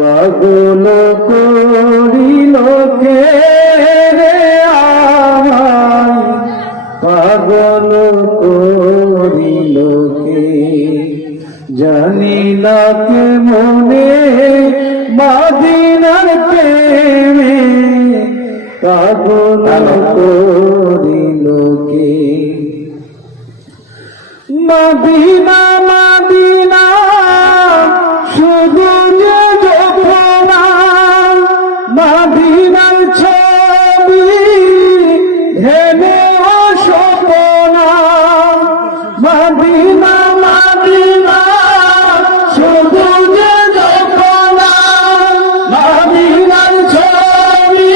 পাগল করিল কে রে আমায়, পাগল করিল কে, জানি না কে মনে মদিনার প্রেমে পাগল করিল কে। মদিনা মদিনা শুধু যে যখনা, মদিনার ছবি হেনে অসপনা, মদিনা মদিনা শুধু যে যখনা, মদিনার ছবি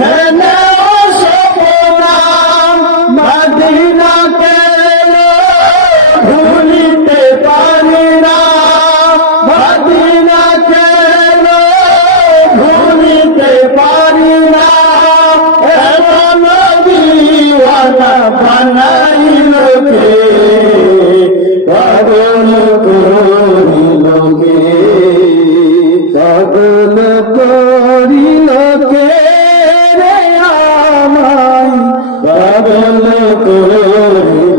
হেনে অসপনা, মদিনাকে ভুলিতে পারি না, মদিনাকে ভুলিতে পারি না, এমন দিওয়ানা বানাইল কে, পাগল করিল কে, পাগল করিল কে রে আমায়, পাগল করিল